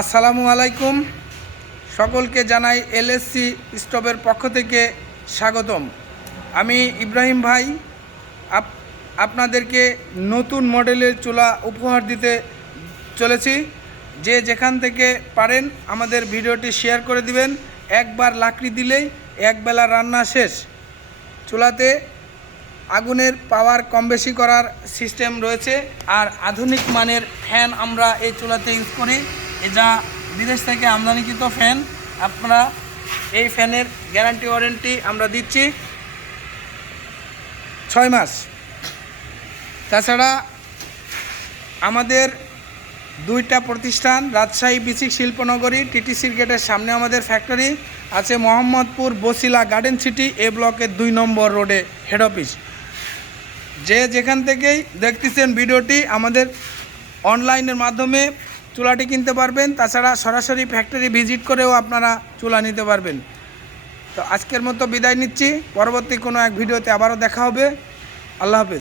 আসসালামু আলাইকুম। সকলকে জানাই এলএসসি স্টোভের পক্ষ থেকে স্বাগতম। আমি ইব্রাহিম ভাই আপনাদেরকে নতুন মডেলের চুলা উপহার দিতে চলেছি। যে যেখান থেকে পারেন আমাদের ভিডিওটি শেয়ার করে দিবেন। একবার লাকড়ি দিলেই একবেলা রান্না শেষ। চুলাতে আগুনের পাওয়ার কম বেশি করার সিস্টেম রয়েছে, আর আধুনিক মানের ফ্যান আমরা এই চুলাতে ইউজ করি, যা বিদেশ থেকে আমদানিকৃত ফ্যান। আপনারা এই ফ্যানের গ্যারান্টি ওয়ারেন্টি আমরা দিচ্ছি 6 মাস। তাছাড়া আমাদের দুইটা প্রতিষ্ঠান, রাজশাহী বিসিক শিল্পনগরী টিটিসির গেটের সামনে আমাদের ফ্যাক্টরি আছে, মোহাম্মদপুর বসিলা গার্ডেন সিটি এ ব্লকের 2 নম্বর রোডে হেড অফিস। যে যেখান থেকেই দেখতেছেন ভিডিওটি, আমাদের অনলাইনের মাধ্যমে চুলাটি কিনতে পারবেন। তাছাড়া সরাসরি ফ্যাক্টরি ভিজিট করেও আপনারা চুলা নিতে পারবেন। তো আজকের মতো বিদায় নিচ্ছি, পরবর্তী কোনো এক ভিডিওতে আবারও দেখা হবে। আল্লাহ হাফেজ।